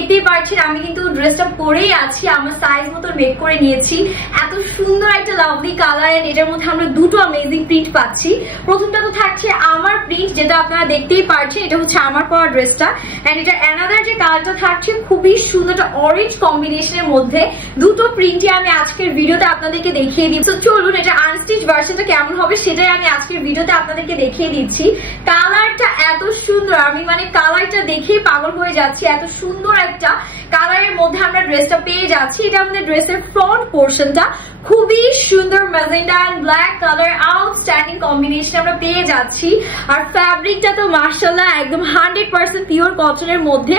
দেখতেই পাচ্ছেন আমি কিন্তু ড্রেসটা পরেই আছি, আমার সাইজ মতো মেক করে নিয়েছি। এত সুন্দর একটা লাভলি কালার, এটার মধ্যে আমরা দুটো অ্যামেজিং প্রিন্ট পাচ্ছি। প্রথমটা তো থাকছে আমার প্রিন্ট, যেটা আপনারা দেখতেই পাচ্ছেন, এটা হচ্ছে আমার পরা ড্রেসটা। এন্ড এটা অ্যানাদার যে কালারটা থাকছে খুবই সুন্দর একটা অরেঞ্জ কম্বিনেশনের মধ্যে, দুটো প্রিন্টই আমি আজকের ভিডিওতে আপনাদেরকে দেখিয়ে দিই। তো চলুন এটা আনস্টিচ ভার্সনটা কেমন হবে সেটাই আমি আজকের ভিডিওতে আপনাদেরকে দেখিয়ে দিচ্ছি। কালারটা এত সুন্দর, আমি মানে কালারটা দেখেই পাগল হয়ে যাচ্ছি। এত সুন্দর একটা কালারের মধ্যে আমরা ড্রেসটা পেয়ে যাচ্ছি। এটা আমাদের ড্রেসের ফ্রন্ট পোর্শনটা খুবই সুন্দর magenta and black colour outstanding combination আমরা পেয়ে যাচ্ছি। আর ফ্যাব্রিকটা তো মাশাআল্লাহ একদম 100% পিওর কটনের মধ্যে,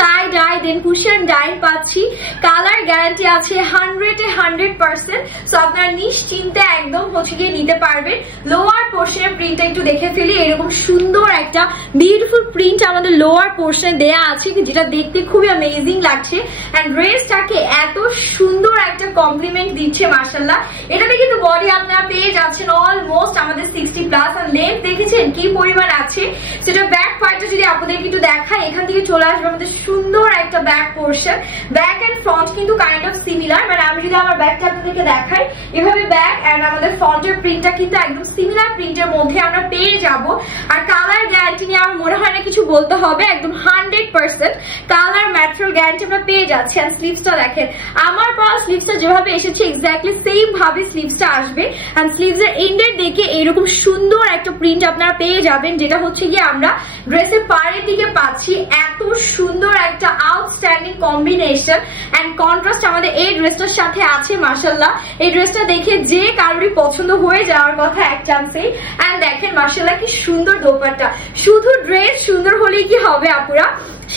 টাই ডাই দেন কুশন ডাই পাচ্ছি। কালার গ্যারান্টি আছে 100%। সো আপনারা নিশ্চিন্তে একদম হচ্ছে গিয়ে নিতে পারবেন। লোয়ার পোর্শনের প্রিন্টটা একটু দেখে ফেলি। এরকম সুন্দর একটা বিউটিফুল প্রিন্ট আমাদের লোয়ার পোর্শনে দেয়া আছে, যেটা দেখতে খুবই অ্যামেজিং লাগছে। এন্ড ড্রেসটাকে এত সুন্দর একটা কমপ্লিমেন্ট দিচ্ছে মাশাআল্লাহ। এটাতে কিন্তু বডি আপনারা পেয়ে যাচ্ছেন অলমোস্ট আমাদের 60+। আর লেন্থ দেখেছেন কি পরিমাণ আছে, সেটা ব্যাক পার্টটা যদি আপনাদেরকে একটু দেখাই, এখান থেকে চলে আসবে আমাদের সুন্দর একটা back portion. Back end front কিন্তু কাইন্ড অফ সিমিলার, মানে আমি যদি আমার ব্যাকটা আপনাদেরকে দেখাই, এভাবে ব্যাক এন্ড আমাদের ফ্রন্টের প্রিন্টটা কিন্তু একদম সিমিলার প্রিন্টের মধ্যে আমরা পেয়ে যাব। আর কালার গ্যারান্টি নিয়ে আমার মনে হয় না কিছু বলতে হবে, একদম 100% কালার ম্যাটেরিয়াল গ্যারান্টি আমরা পেয়ে যাচ্ছি। আর স্লিভসটা দেখেন, আমার পরা স্লিভসটা যেভাবে এসেছে এক্স্যাক্টলি সেম ভাবে স্লিভসটা আসবে। এন্ড স্লিভস এর এন্ডের দিকে এরকম সুন্দর একটা প্রিন্ট আপনারা পেয়ে যাবেন, যেটা হচ্ছে গিয়ে আমরা ড্রেসের পাড়ের দিকে পাচ্ছি। এত সুন্দর একটা আউটস্ট্যান্ডিং কম্বিনেশন এন্ড কন্ট্রাস্ট আমাদের এই ড্রেসটার সাথে আছে মাশাআল্লাহ। এই ড্রেসটা দেখে যে কারোরই পছন্দ হয়ে যাওয়ার কথা এক চান্সেই। এন্ড দেখেন মাশাআল্লাহ কি সুন্দর দোপাট্টা। শুধু ড্রেস সুন্দর হলেই কি হবে আপুরা,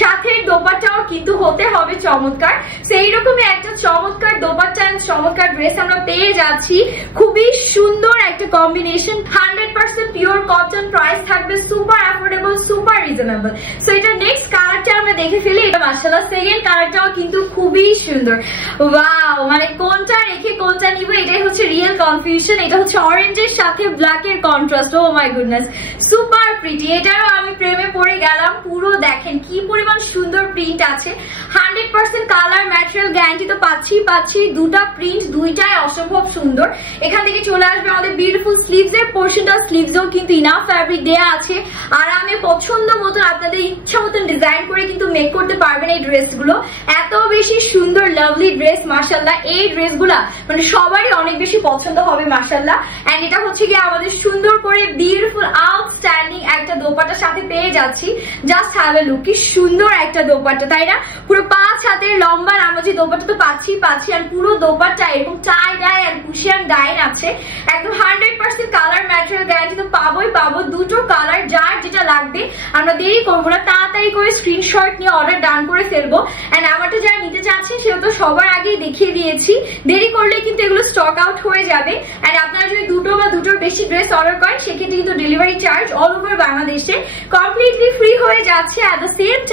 সাথে দোপাট্টাও কিন্তু হতে হবে চমৎকার। সেই রকমই একটা চমৎকার দোপাট্টা এন্ড চমৎকার ড্রেস আমরা পেয়ে যাচ্ছি। খুবই সুন্দর একটা কম্বিনেশন, 100% পিওর কটন। প্রাইস থাকবে super affordable, super reasonable. So এটা নেক্সট কালারটা আমরা দেখে ফেলি। এটা মাশাআল্লাহ সেকেন্ড কালারটাও কিন্তু খুবই সুন্দর। ওয়াও, মানে কোনটা রেখে কোনটা নিব এটাই হচ্ছে রিয়েল কনফিউশন। এটা হচ্ছে অরেঞ্জের সাথে ব্ল্যাকের contrast. Oh my goodness, super pretty. এটারও আমি প্রেমে পড়ে গেলাম। পুরো দেখেন কি পরিমাণ সুন্দর প্রিন্ট আছে। 100% কালার ম্যাটেরিয়াল গ্যারান্টি তো পাচ্ছি। দুটা প্রিন্ট দুইটাই অসম্ভব সুন্দর। এখান থেকে চলে আসবে আমাদের বিউটিফুল স্লিভস এর পোর্শনটা। স্লিভসেও কিন্তু ইনাফ ফ্যাব্রিক দেয়া আছে। আর আমি পছন্দ মতন আপনাদের ইচ্ছা মতন ডিজাইন করে কিন্তু মেক করতে পারবেন এই ড্রেসগুলো। এত বেশি সুন্দর লাভলি ড্রেস মাশাআল্লাহ। এই ড্রেসগুলা মানে সবারই অনেক বেশি পছন্দ হবে মাশাআল্লাহ। এন্ড এটা হচ্ছে কি আমাদের সুন্দর করে বিউটিফুল আউটস্ট্যান্ডিং একটা দোপাট্টার সাথে পেয়ে যাচ্ছি। জাস্ট হ্যাভ এ লুক, কি সুন্দর একটা দোপাট্টা, তাই না? পুরো 5 হাতের লম্বা নামাজি দোপাট্টা তো পাচ্ছি। আর পুরো দোপাট্টা এরকম টাই ডাই এন্ড কুশন ডাইন আছে। একদম 100% কালার ম্যাটেরিয়াল গ্যারান্টি তো পাবো। দুটো কালার, যার যেটা লাগবে আমরা দেরি করবো না, তাড়াতাড়ি করে স্ক্রিনশট নিয়ে অর্ডার ডান করে ফেলবো। এন্ড আমারটা যারা নিতে চাচ্ছেন সেটা তো সবার আগেই দেখিয়ে দিয়েছি, দেরি করলে কিন্তু এগুলো স্টক আউট হয়ে যাবে। এন্ড আপনারা যদি দুটো বা দুটোর বেশি ড্রেস অর্ডার করেন সেক্ষেত্রে কিন্তু ডেলিভারি চার্জ অল ওভার বাংলাদেশে কমপ্লিটলি ফ্রি হয়ে যাচ্ছে। At the same time